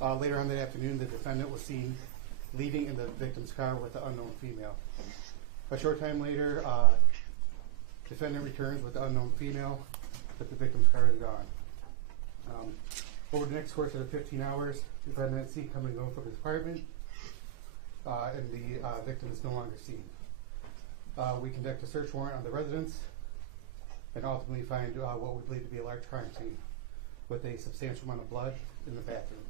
Later on that afternoon, the defendant was seen leaving in the victim's car with the unknown female. A short time later, defendant returns with the unknown female, but the victim's car is gone. Over the next course of the 15 hours, the defendant is seen coming and going from his apartment, and the victim is no longer seen. We conduct a search warrant on the residence and ultimately find what we believe to be a large crime scene with a substantial amount of blood in the bathroom.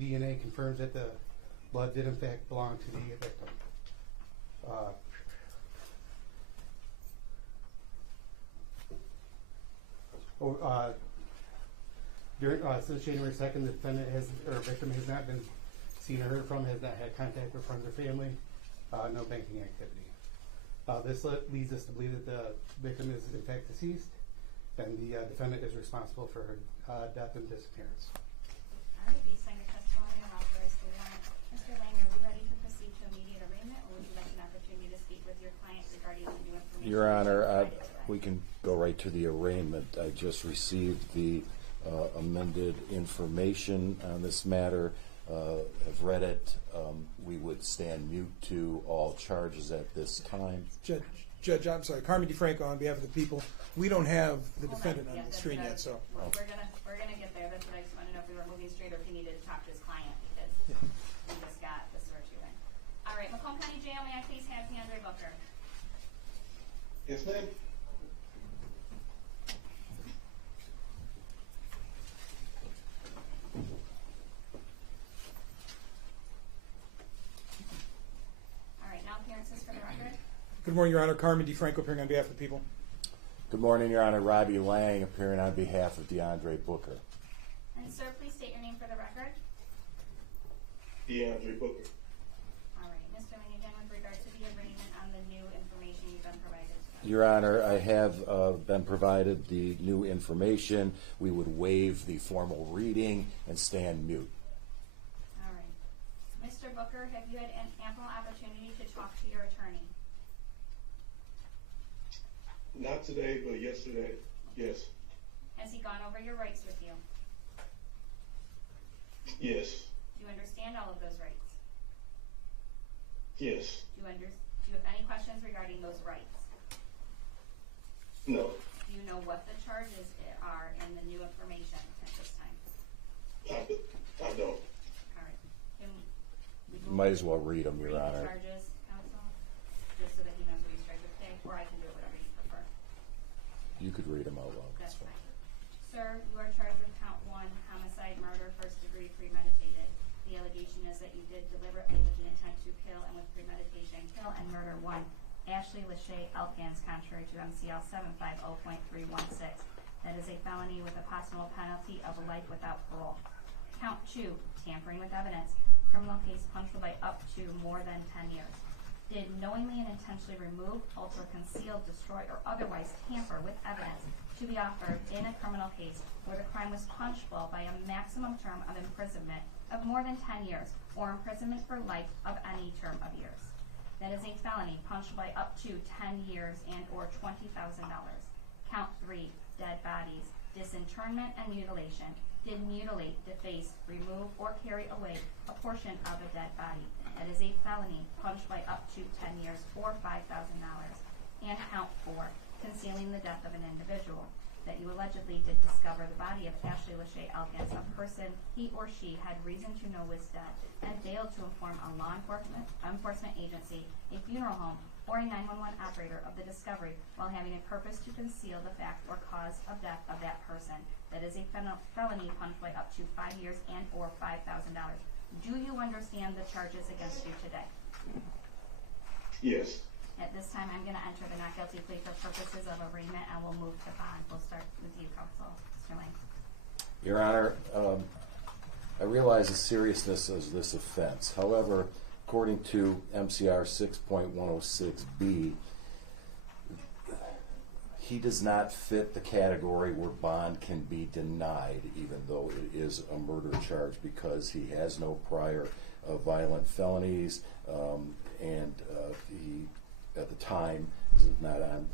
DNA confirms that the blood did in fact belong to the victim. Since January 2nd, the defendant victim has not been seen or heard from, has not had contact with friends or family, no banking activity. This leads us to believe that the victim is in fact deceased, and the defendant is responsible for her death and disappearance. All right, based on your testimony and authorized the warrant, Mr. Lang, are we ready to proceed to immediate arraignment, or would you like an opportunity to speak with your client regarding the new information? Your Honor, we can go right to the arraignment. I just received the amended information on this matter. Have read it. We would stand mute to all charges at this time. Judge, I'm sorry, Carmen DeFranco on behalf of the people. We don't have the defendant on the screen yet, so. Well, we're gonna get there. That's what I just want to know if we were moving straight or if he needed to talk to his client because he just got the search hearing. All right, Macomb County Jail, may I please have DeAndre Booker? Yes, ma'am. All right, now appearances for the record. Good morning, Your Honor. Carmen DeFranco appearing on behalf of the people. Good morning, Your Honor. Robbie Lang appearing on behalf of DeAndre Booker. And sir, please state your name for the record. DeAndre Booker. All right, Mr. Lang, again, with regard to the arraignment on the new information you've been provided to us. Your Honor, I have been provided the new information. We would waive the formal reading and stand mute. All right. Mr. Booker, have you had an ample opportunity to talk to your attorney? Not today, but yesterday, yes. Has he gone over your rights with you? Yes. Do you understand all of those rights? Yes. Do you have any questions regarding those rights? No. Do you know what the charges are in the new information at this time? I don't. All right. Can we Might as well read them, Your read the Honor. charges, counsel, just so that he knows what he's charged with today, or I can do it whatever you prefer. You could read them out loud. That's fine. Sir, you are charged with count 1, homicide, murder, first degree, premeditated. The allegation is that you did deliberately with the intent to kill and with premeditation kill and murder 1 Ashley Elkins, contrary to MCL 750.316. That is a felony with a possible penalty of life without parole. Count 2, tampering with evidence. Criminal case punishable by up to more than 10 years. Did knowingly and intentionally remove, alter, conceal, destroy, or otherwise tamper with evidence to be offered in a criminal case where the crime was punishable by a maximum term of imprisonment of more than 10 years or imprisonment for life of any term of years. That is a felony punishable by up to 10 years and or $20,000. Count 3, dead bodies, disinterment and mutilation. Did mutilate, deface, remove, or carry away a portion of a dead body. That is a felony punished by up to 10 years or $5,000. And count 4, concealing the death of an individual. That you allegedly did discover the body of Ashley Elkins, a person he or she had reason to know was dead, and failed to inform a law enforcement agency, a funeral home, or a 911 operator of the discovery while having a purpose to conceal the fact or cause of death of that person. That is a felony punished by up to 5 years and or $5,000. Do you understand the charges against you today? Yes. At this time, I'm going to enter the not guilty plea for purposes of arraignment, and we'll move to bond. We'll start with you, counsel. Mr. Lang. Your Honor, I realize the seriousness of this offense. However, according to MCR 6.106B, he does not fit the category where bond can be denied, even though it is a murder charge, because he has no prior violent felonies, and he, at the time, is not on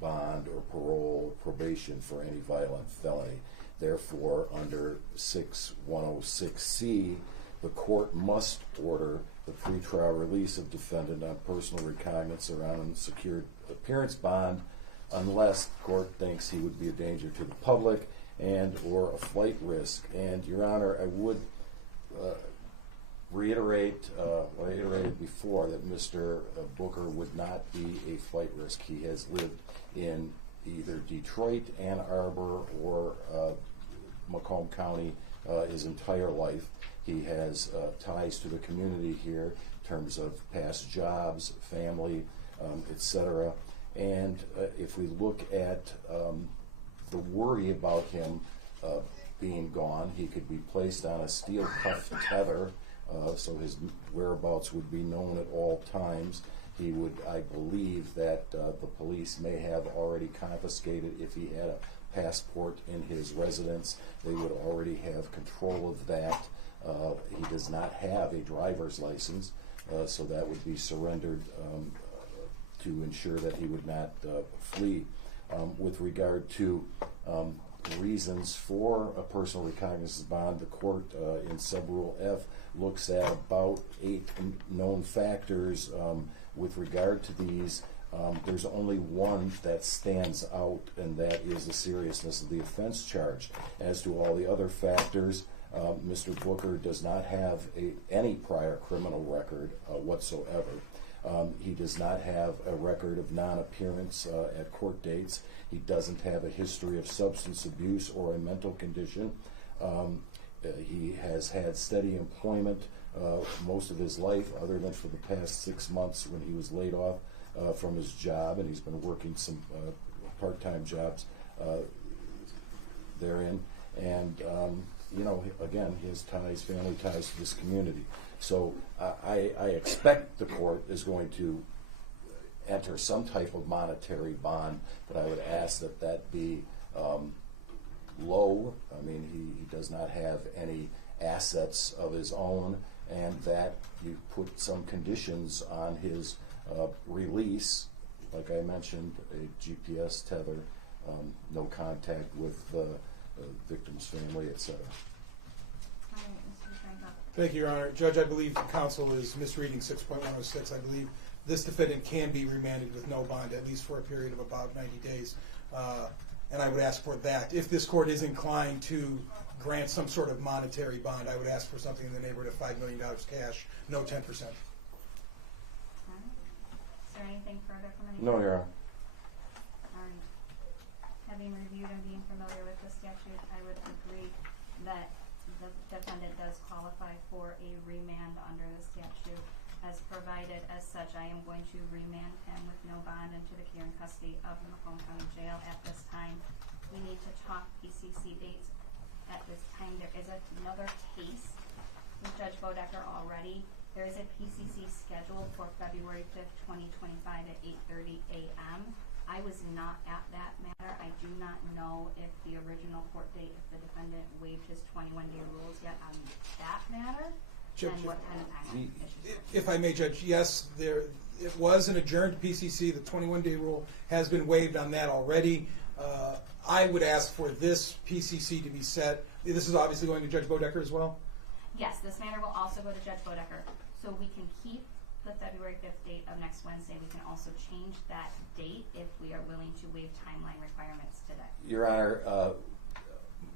bond or parole or probation for any violent felony. Therefore, under 6106C, the court must order the pretrial release of defendant on personal recognizance or on unsecured appearance bond unless the court thinks he would be a danger to the public and or a flight risk. And, Your Honor, I would reiterate what I iterated before, that Mr. Booker would not be a flight risk. He has lived in either Detroit, Ann Arbor, or Macomb County his entire life. He has ties to the community here in terms of past jobs, family, etc. And if we look at the worry about him being gone, he could be placed on a steel cuff tether, so his whereabouts would be known at all times. He would, I believe, that the police may have already confiscated, if he had a passport in his residence, they would already have control of that. He does not have a driver's license, so that would be surrendered to ensure that he would not flee. With regard to reasons for a personal recognizance bond, the court in subrule F looks at about 8 known factors. With regard to these, there's only one that stands out, and that is the seriousness of the offense charge. As to all the other factors, Mr. Booker does not have any prior criminal record whatsoever. He does not have a record of non-appearance at court dates. He doesn't have a history of substance abuse or a mental condition. He has had steady employment most of his life, other than for the past 6 months when he was laid off from his job, and he's been working some part-time jobs therein. And you know, again, his ties, family ties to this community. So I expect the court is going to enter some type of monetary bond, but I would ask that that be low. I mean, he does not have any assets of his own, and that you put some conditions on his release, like I mentioned, a GPS tether, no contact with the victim's family, etc. Thank you, Your Honor. Judge, I believe counsel is misreading 6.106. I believe this defendant can be remanded with no bond, at least for a period of about 90 days. And I would ask for that. If this court is inclined to grant some sort of monetary bond, I would ask for something in the neighborhood of $5 million cash, no 10%. Is there anything further from anyone? No, Your Honor. All right. Having reviewed and being familiar with the statute, I would agree that the defendant does qualify for a remand under the statute. As provided as such, I am going to remand him with no bond into the care and custody of the Macomb County Jail at this time. We need to talk PCC dates at this time. There is another case with Judge Bodecker already. There is a PCC scheduled for February 5th, 2025 at 8:30 a.m. I was not at that matter. I do not know if the original court date, if the defendant waived his 21-day rules yet on that matter. Judge, and what kind of timeline? if I may, Judge, yes, it was an adjourned PCC. The 21-day rule has been waived on that already. I would ask for this PCC to be set. This is obviously going to Judge Bodecker as well? Yes, this matter will also go to Judge Bodecker. So we can keep the February 5th date of next Wednesday. We can also change that date if we are willing to waive timeline requirements today. Your Honor,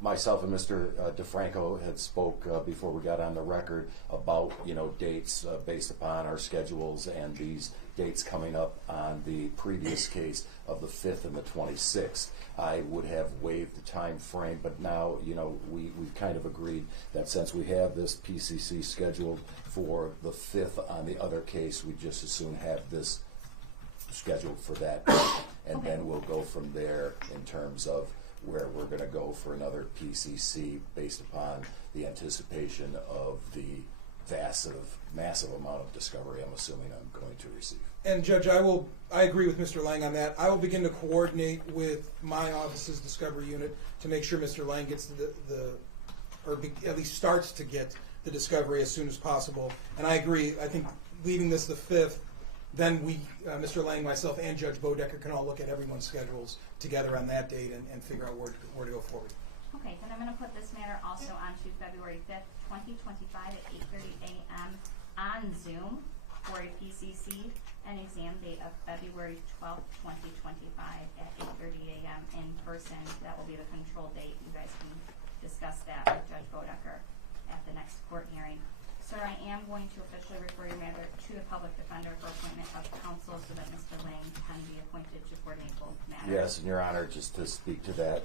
myself and Mr. DeFranco had spoke before we got on the record about, you know, dates based upon our schedules and these dates coming up on the previous case of the 5th and the 26th. I would have waived the time frame, but now, you know, we've kind of agreed that since we have this PCC scheduled for the 5th on the other case, we just as soon have this scheduled for that, and Okay. then we'll go from there in terms of where we're going to go for another PCC based upon the anticipation of the massive amount of discovery I'm assuming I'm going to receive. And Judge, I agree with Mr. Lang on that. I will begin to coordinate with my office's discovery unit to make sure Mr. Lang gets at least starts to get the discovery as soon as possible. And I agree. I think leaving this the 5th, then we, Mr. Lang, myself, and Judge Bodecker can all look at everyone's schedules together on that date and figure out where to go forward. Okay, then I'm gonna put this matter also on to February 5th, 2025 at 8:30 a.m. on Zoom for a PCC and exam date of February 12th, 2025 at 8:30 a.m. in person. That will be the control date. You guys can discuss that with Judge Bodecker at the next court hearing. Sir, I am going to officially refer your matter to the public defender for appointment of counsel so that Mr. Lang can be appointed to coordinate both matters. Yes, and Your Honor, just to speak to that,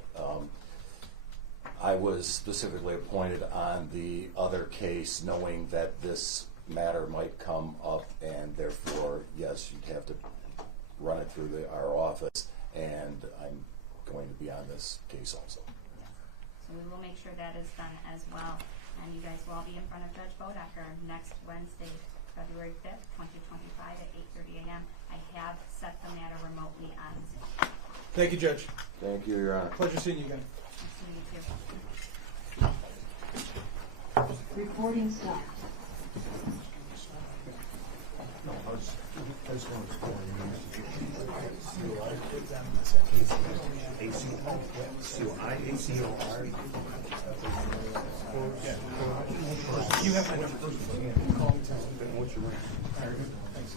I was specifically appointed on the other case knowing that this matter might come up, and therefore, yes, you'd have to run it through our office, and I'm going to be on this case also. Yes. So we will make sure that is done as well. And you guys will all be in front of Judge Bodecker next Wednesday, February 5th, 2025 at 8:30 a.m. I have set the matter remotely on Zoom. Thank you, Judge. Thank you, Your Honor. Pleasure seeing you again. Nice to meet you. Recording stopped. You have my number. Call me, tell me what you're wearing. All right, thanks.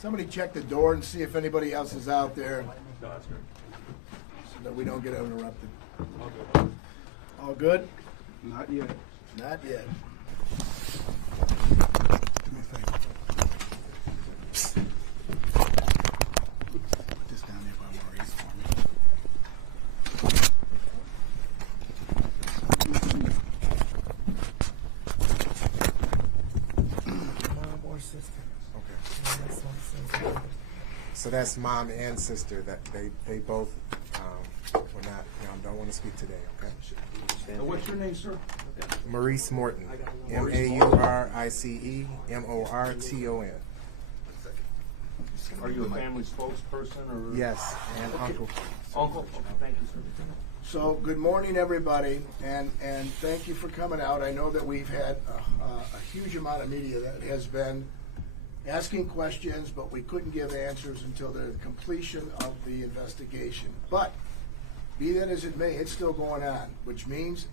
Somebody check the door and see if anybody else is out there. No, that's good. So that we don't get interrupted. All good. All good? Not yet. Not yet. Put this down there by Maurice for me. Mom or sister. Okay. So that's mom and sister. That they both were not don't want to speak today. Okay. So what's your name, sir? Maurice Morton. MAURICE MORTON. Are you a family spokesperson or? Yes, and uncle. Uncle? Okay, thank you, sir. So, good morning, everybody, and thank you for coming out. I know that we've had a huge amount of media that has been asking questions, but we couldn't give answers until the completion of the investigation. But, be that as it may, it's still going on, which means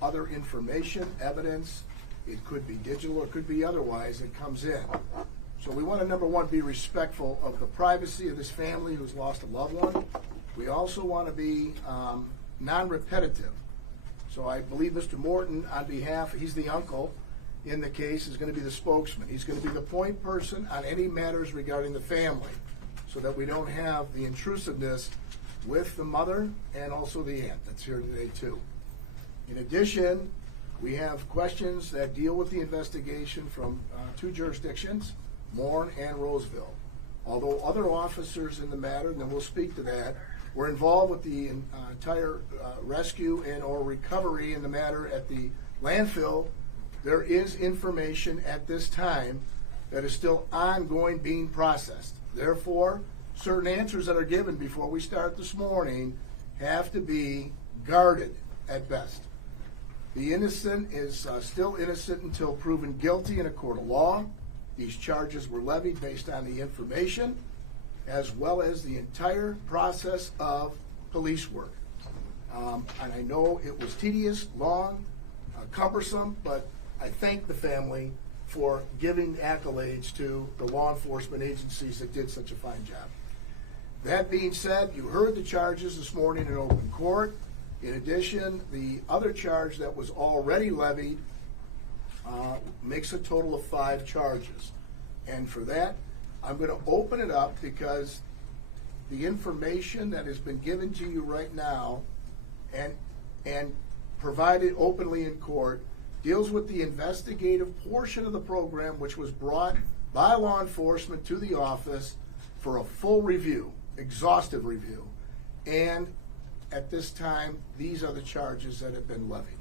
other information, evidence, it could be digital or it could be otherwise, that comes in. So we want to, number one, be respectful of the privacy of this family who's lost a loved one. We also want to be non-repetitive. So I believe Mr. Morton, on behalf, he's the uncle in the case, is going to be the spokesman. He's going to be the point person on any matters regarding the family, so that we don't have the intrusiveness with the mother and also the aunt that's here today too. In addition, we have questions that deal with the investigation from two jurisdictions, Mourne and Roseville. Although other officers in the matter, and then we'll speak to that, were involved with the entire rescue and or recovery in the matter at the landfill, there is information at this time that is still ongoing, being processed. Therefore, certain answers that are given before we start this morning have to be guarded at best. The innocent is still innocent until proven guilty in a court of law. These charges were levied based on the information as well as the entire process of police work. And I know it was tedious, long, cumbersome, but I thank the family for giving accolades to the law enforcement agencies that did such a fine job. That being said, you heard the charges this morning in open court. In addition, the other charge that was already levied makes a total of 5 charges. And for that, I'm going to open it up because the information that has been given to you right now and provided openly in court deals with the investigative portion of the program, which was brought by law enforcement to the office for a full review, exhaustive review. And at this time, these are the charges that have been levied.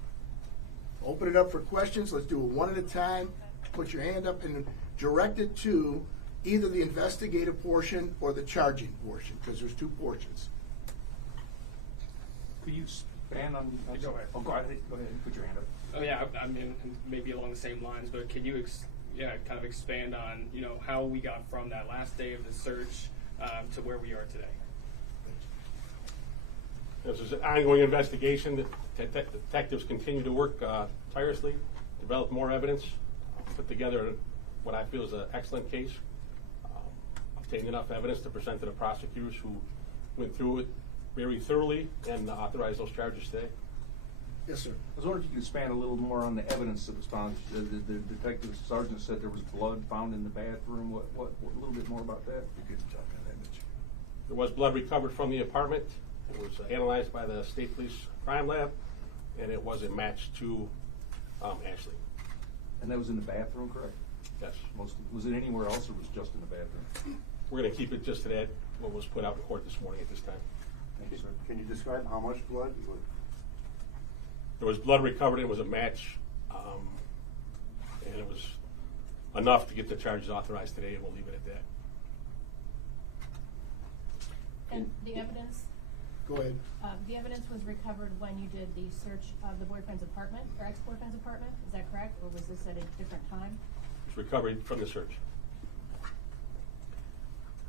Open it up for questions. Let's do it one at a time. Put your hand up and direct it to either the investigative portion or the charging portion, because there's 2 portions. Could you expand on? Go ahead. Oh, go ahead. Go ahead and put your hand up. Oh yeah, I mean maybe along the same lines, but can you kind of expand on how we got from that last day of the search to where we are today? This is an ongoing investigation. The detectives continue to work tirelessly, develop more evidence, put together what I feel is an excellent case, obtained enough evidence to present to the prosecutors who went through it very thoroughly and authorized those charges today. Yes, sir. I was wondering if you could expand a little more on the evidence that was found. The detective sergeant said there was blood found in the bathroom. What a little bit more about that? You could talk on that, Mitch. There was blood recovered from the apartment. It was analyzed by the State Police Crime Lab, and it was a match to Ashley. And that was in the bathroom, correct? Yes. Was it anywhere else, or was it just in the bathroom? We're going to keep it just to that, what was put out in court this morning at this time. Thank you, sir. Can you describe how much blood? There was blood recovered. It was a match, and it was enough to get the charges authorized today, and we'll leave it at that. And the evidence? Go ahead. The evidence was recovered when you did the search of the boyfriend's apartment, or ex-boyfriend's apartment, is that correct? Or was this at a different time? It's recovered from the search.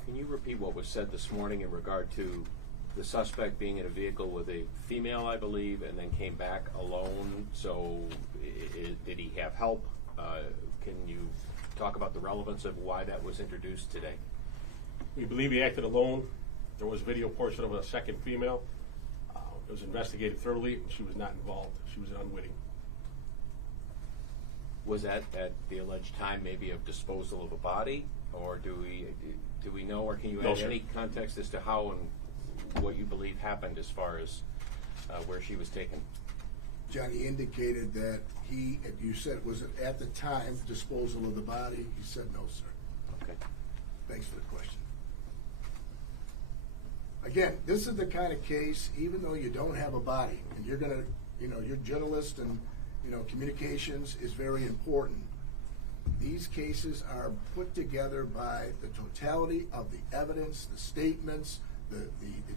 Can you repeat what was said this morning in regard to the suspect being in a vehicle with a female, I believe, and then came back alone? So did he have help? Can you talk about the relevance of why that was introduced today? We believe he acted alone. There was a video portion of a second female. It was investigated thoroughly, and she was not involved. She was unwitting. Was that at the alleged time maybe of disposal of a body, or do we know, or can you No, add sir. any context as to how and what you believe happened as far as where she was taken? Johnny indicated that you said, was it at the time disposal of the body? He said no, sir. Okay. Thanks for the question. Again, this is the kind of case, even though you don't have a body, and you're gonna, you're a journalist and, communications is very important. These cases are put together by the totality of the evidence, the statements, the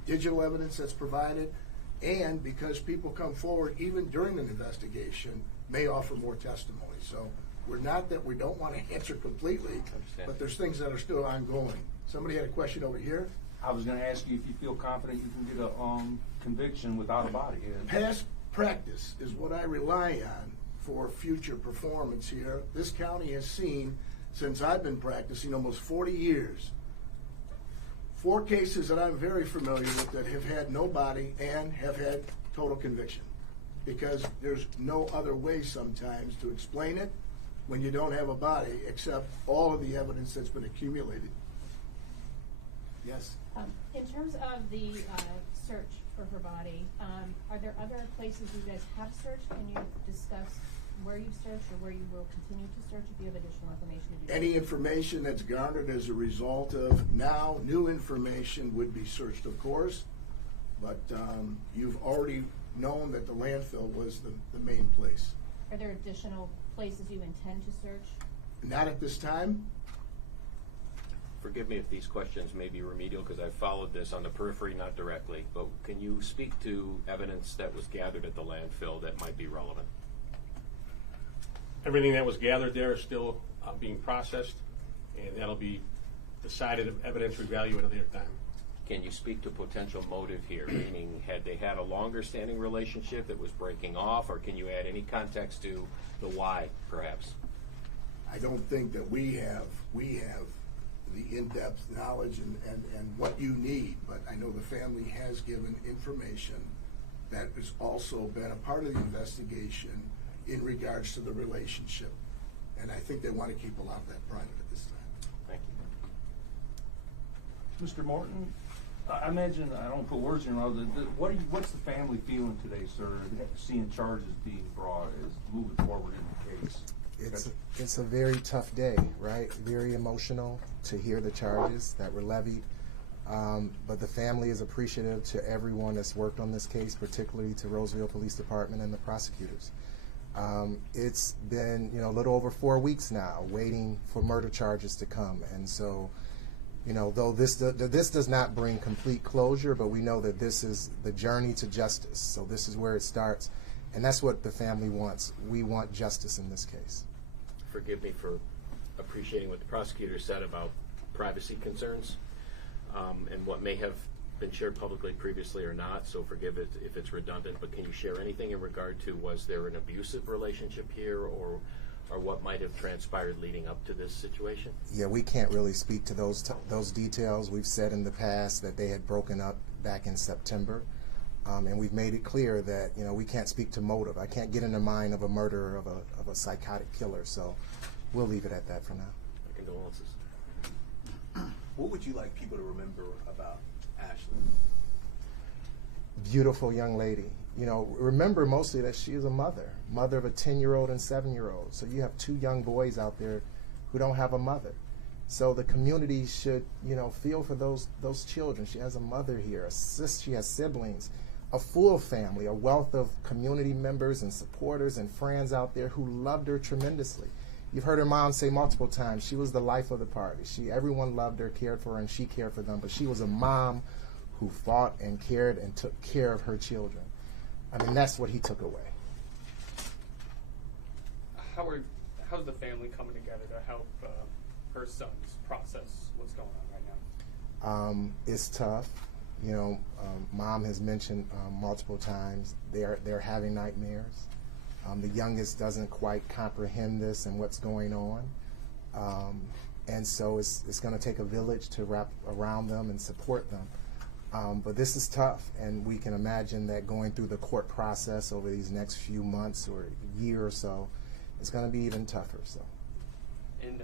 digital evidence that's provided, and because people come forward even during an investigation, may offer more testimony. So we're not that we don't want to answer completely, but there's things that are still ongoing. Somebody had a question over here. I was going to ask you if you feel confident you can get a conviction without a body. Past practice is what I rely on for future performance here. This county has seen, since I've been practicing almost 40 years, 4 cases that I'm very familiar with that have had no body and have had total conviction. Because there's no other way sometimes to explain it when you don't have a body except all of the evidence that's been accumulated. Yes? In terms of the search for her body, are there other places you guys have searched? Can you discuss where you've searched or where you will continue to search if you have additional information to do that? Any information that's garnered as a result of now new information would be searched, of course, but you've already known that the landfill was the main place. Are there additional places you intend to search? Not at this time. Forgive me if these questions may be remedial because I've followed this on the periphery, not directly, but can you speak to evidence that was gathered at the landfill that might be relevant? Everything that was gathered there is still being processed, and that'll be decided if evidence revalue at a later time. Can you speak to potential motive here, meaning had they had a longer standing relationship that was breaking off, or can you add any context to the why, perhaps? I don't think that we have the in-depth knowledge and what you need, but I know the family has given information that has also been a part of the investigation in regards to the relationship. And I think they want to keep a lot of that private at this time. Thank you. Mr. Morton, I imagine, I don't put words in your mouth, what's the family feeling today, sir, seeing charges being brought as moving forward in the case? It's a very tough day, right? Very emotional to hear the charges that were levied. But the family is appreciative to everyone that's worked on this case, particularly to Roseville Police Department and the prosecutors. It's been, a little over 4 weeks now waiting for murder charges to come. And so, though this does not bring complete closure, but we know that this is the journey to justice. So this is where it starts. And that's what the family wants. We want justice in this case. Forgive me for appreciating what the prosecutor said about privacy concerns and what may have been shared publicly previously or not, so forgive it if it's redundant, but can you share anything in regard to was there an abusive relationship here or what might have transpired leading up to this situation? Yeah, we can't really speak to those details. We've said in the past that they had broken up back in September. And we've made it clear that we can't speak to motive. I can't get in the mind of a murderer, of a psychotic killer. So we'll leave it at that for now. My condolences. What would you like people to remember about Ashley? Beautiful young lady. Remember mostly that she is a mother of a 10-year-old and 7-year-old. So you have 2 young boys out there who don't have a mother. So the community should, feel for those children. She has a mother here, she has siblings, a full family, a wealth of community members and supporters and friends out there who loved her tremendously. You've heard her mom say multiple times, she was the life of the party. Everyone loved her, cared for her, and she cared for them. But she was a mom who fought and cared and took care of her children. I mean, that's what he took away. How's the family coming together to help her sons process what's going on right now? It's tough. Mom has mentioned multiple times they're having nightmares. The youngest doesn't quite comprehend this and what's going on. And so it's going to take a village to wrap around them and support them. But this is tough, and we can imagine that going through the court process over these next few months or year or so, it's going to be even tougher. So. And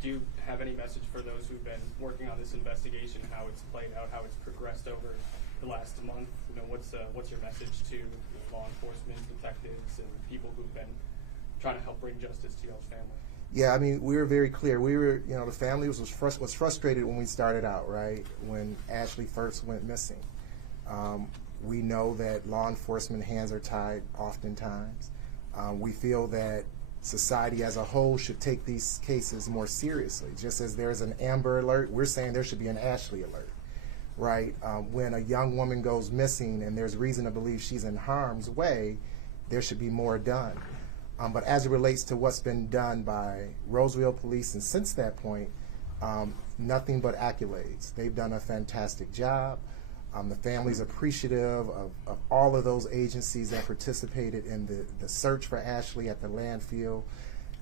do you have any message for those who've been working on this investigation, how it's played out, how it's progressed over the last month? You know, what's your message to law enforcement, detectives, and people who've been trying to help bring justice to y'all's family? Yeah, I mean, we were very clear. We were, you know, the family was frustrated when we started out, right? When Ashley first went missing. We know that law enforcement hands are tied oftentimes. We feel that society as a whole should take these cases more seriously. Just as there's an Amber Alert, we're saying there should be an Ashley Alert, right? When a young woman goes missing and there's reason to believe she's in harm's way, there should be more done. But as it relates to what's been done by Roseville Police, and since that point, nothing but accolades. They've done a fantastic job. The family's appreciative of all of those agencies that participated in the search for Ashley at the landfill.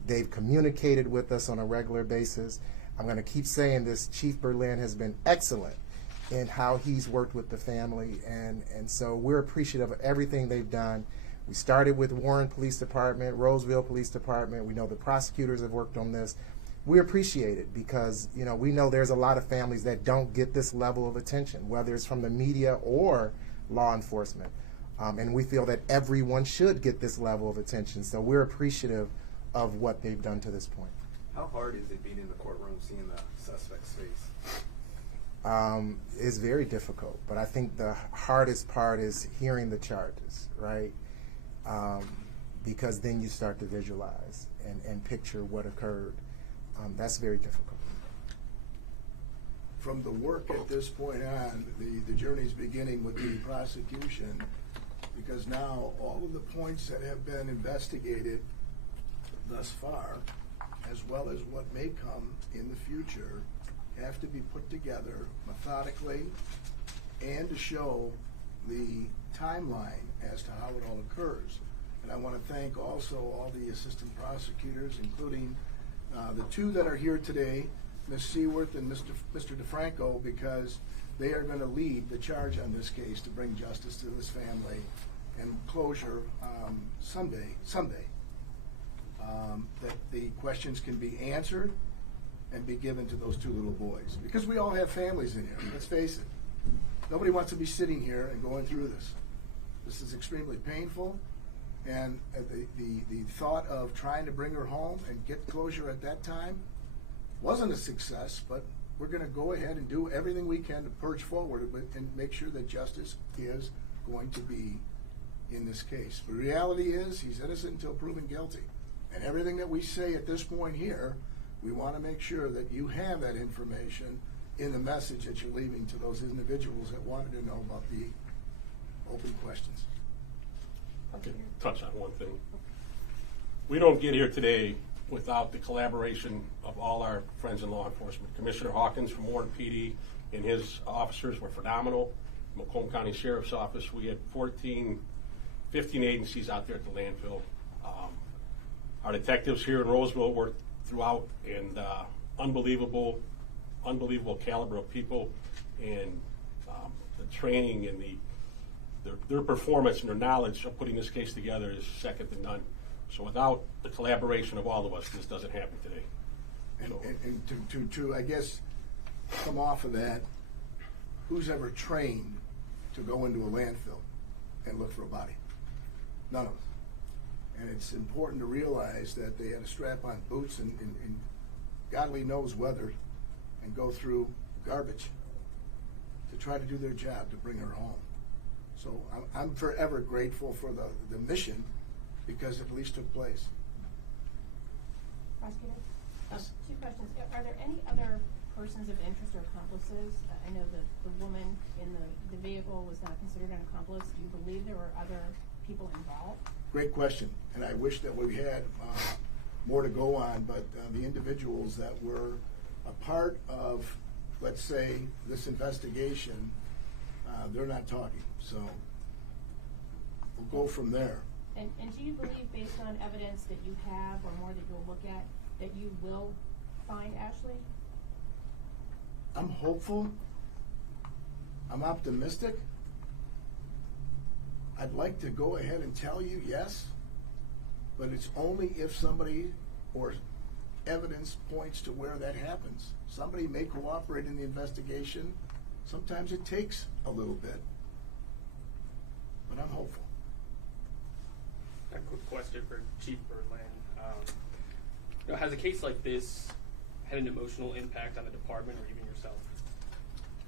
They've communicated with us on a regular basis. I'm going to keep saying this, Chief Berlin has been excellent in how he's worked with the family, and so we're appreciative of everything they've done. We started with Warren Police Department, Roseville Police Department. We know the prosecutors have worked on this. We appreciate it because, you know, we know there's a lot of families that don't get this level of attention, whether it's from the media or law enforcement. And we feel that everyone should get this level of attention. So we're appreciative of what they've done to this point. How hard is it being in the courtroom, seeing the suspect's face? It's very difficult, but I think the hardest part is hearing the charges, right? Because then you start to visualize and picture what occurred. That's very difficult. From the work at this point on, the journey's beginning with the prosecution, because now all of the points that have been investigated thus far, as well as what may come in the future, have to be put together methodically and to show the timeline as to how it all occurs. And I want to thank also all the assistant prosecutors, including the two that are here today, Ms. Seaworth and Mr. DeFranco, because they are going to lead the charge on this case to bring justice to this family and closure someday, that the questions can be answered and be given to those two little boys. Because we all have families in here, let's face it. Nobody wants to be sitting here and going through this. This is extremely painful, and the thought of trying to bring her home and get closure at that time wasn't a success, but we're going to go ahead and do everything we can to purge forward and make sure that justice is going to be in this case. The reality is he's innocent until proven guilty. And everything that we say at this point here, we want to make sure that you have that information in the message that you're leaving to those individuals that wanted to know about the open questions. I can touch on one thing. We don't get here today without the collaboration of all our friends in law enforcement. Commissioner Hawkins from Warren PD and his officers were phenomenal. Macomb County Sheriff's Office, we had 15 agencies out there at the landfill. Our detectives here in Roseville worked throughout, and unbelievable caliber of people, and the training and their performance and their knowledge of putting this case together is second to none. So without the collaboration of all of us, this doesn't happen today. And to I guess, come off of that, who's ever trained to go into a landfill and look for a body? None of us. And it's important to realize that they had to strap on boots and godly knows weather and go through garbage to try to do their job to bring her home. So I'm forever grateful for the mission, because it at least took place. Prosecutor? Two questions. Are there any other persons of interest or accomplices? I know that the woman in the vehicle was not considered an accomplice. Do you believe there were other people involved? Great question, and I wish that we had more to go on, but the individuals that were a part of, let's say, this investigation, they're not talking, so we'll go from there. And do you believe, based on evidence that you have or more that you'll look at, that you will find Ashley? I'm hopeful. I'm optimistic. I'd like to go ahead and tell you yes, but it's only if somebody or evidence points to where that happens. Somebody may cooperate in the investigation. Sometimes it takes a little bit, but I'm hopeful. A quick question for Chief Berlin. Has a case like this had an emotional impact on the department or even yourself?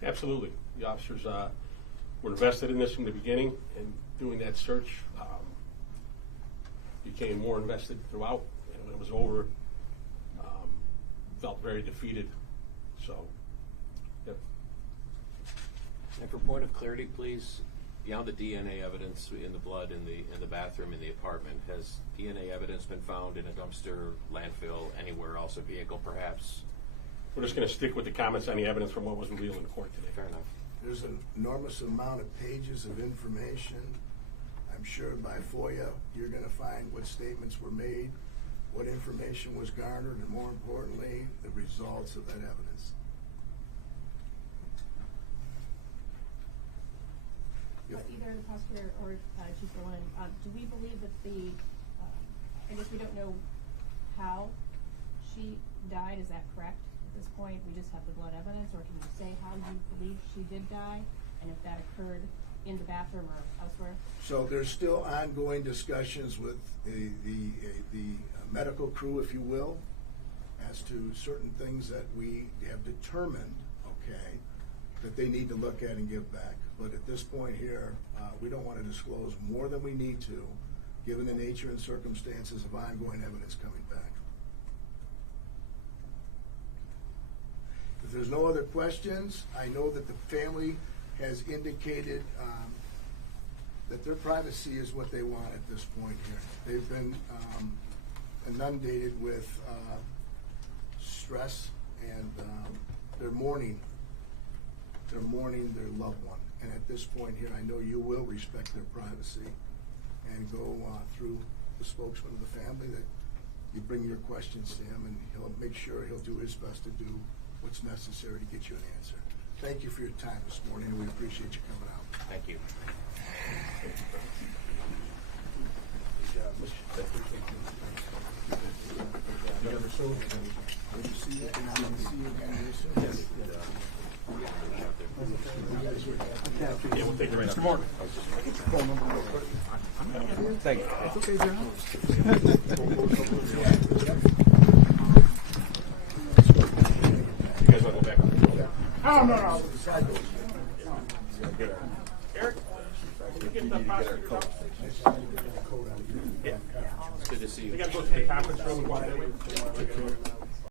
Absolutely. The officers were invested in this from the beginning, and doing that search became more invested throughout. And when it was over, felt very defeated. So, yep. And for point of clarity, please, beyond the DNA evidence in the blood in the bathroom in the apartment, has DNA evidence been found in a dumpster, landfill, anywhere else, a vehicle perhaps? We're just going to stick with the comments on the evidence from what was revealed in court today. Fair enough. There's an enormous amount of pages of information. I'm sure by FOIA you're going to find what statements were made, what information was garnered, and more importantly, the results of that evidence. Either the prosecutor or Chief Berlin, do we believe that I guess we don't know how she died, is that correct at this point? We just have the blood evidence, or can you say how you believe she did die, and if that occurred in the bathroom or elsewhere? So there's still ongoing discussions with the medical crew, if you will, as to certain things that we have determined, okay, that they need to look at and give back. But at this point here, we don't want to disclose more than we need to, given the nature and circumstances of ongoing evidence coming back. If there's no other questions, I know that the family has indicated that their privacy is what they want at this point here. They've been inundated with stress, and they're mourning their loved one. And at this point here, I know you will respect their privacy and go through the spokesman of the family that you bring your questions to him, and he'll make sure he'll do his best to do what's necessary to get you an answer. Thank you for your time this morning, and we appreciate you coming out. Thank you. Good to see you, and I will see you again very soon. Yes. Yeah, we'll take it right up. Mr. Morgan. Thank you. It's okay, sir. You guys want to go back? Oh, no. Eric, can you get the prosecutor out? Yeah. It's good to see you. We got to go to the conference room and walk that way.